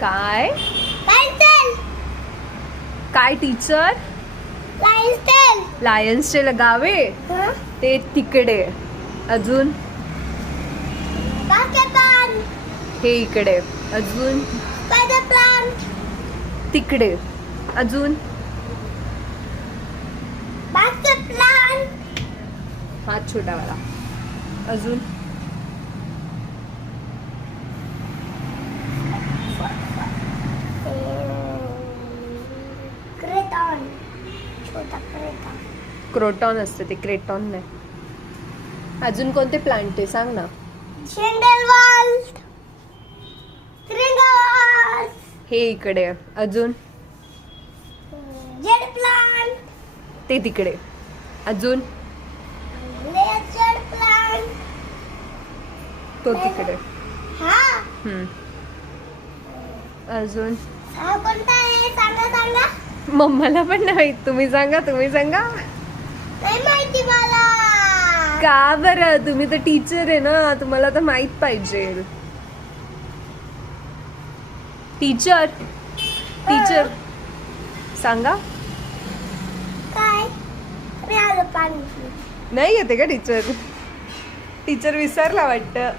काय काय टीचर? लायन्सचे लगावे ते तिकडे. अजून हे इकडे. अजून तिकडे. अजून हात छोटा वाला. अजून क्रोटॉन असते ते, क्रेटॉन नाही. अजून कोणते प्लांट आहे सांग ना. हे इकडे. अजून ते तिकडे. अजून तो तिकडे. अजून मम्माला पण नाही माहित. तुम्ही सांगा. का बरं? तुम्ही तर टीचर आहे ना, तुम्हाला तर माहित पाहिजे. टीचर सांगा. नाही येते का टीचर? टीचर विसरला वाटतं.